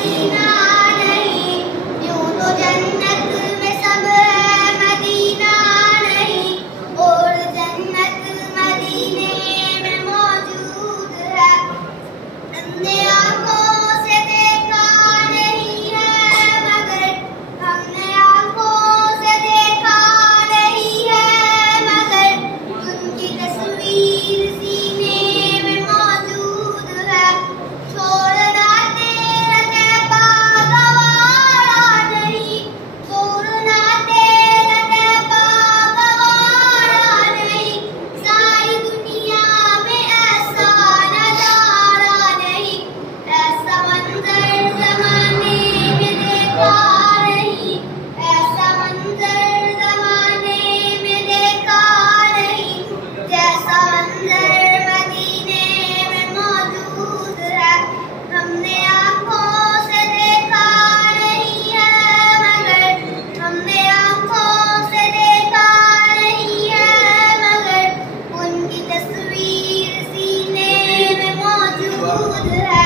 Medina नहीं, यूं तो जन्नत में सब है मदीना नहीं, और जन्नत मदीने में मौजूद है। हमने आंखों से देखा नहीं है मगर, हमने आंखों से देखा नहीं है मगर, उनकी तस्वीर सीने में मौजूद है। छोड़ना तेरा तैबा गवारा नहीं, छोड़ना तेरा तैबा गवारा नहीं, सारी दुनिया में ऐसा नजारा नहीं, ऐसा मंजर ज़माने में देखा नहीं, ऐसा मंजर ज़माने में देखा नहीं, जैसा मंजर मदीने में मौजूद है। हमने आंखों से देखा नहीं है मगर, हमने आंखों से देखा नहीं है मगर, उनकी तस्वीर सीने में मौजूद है।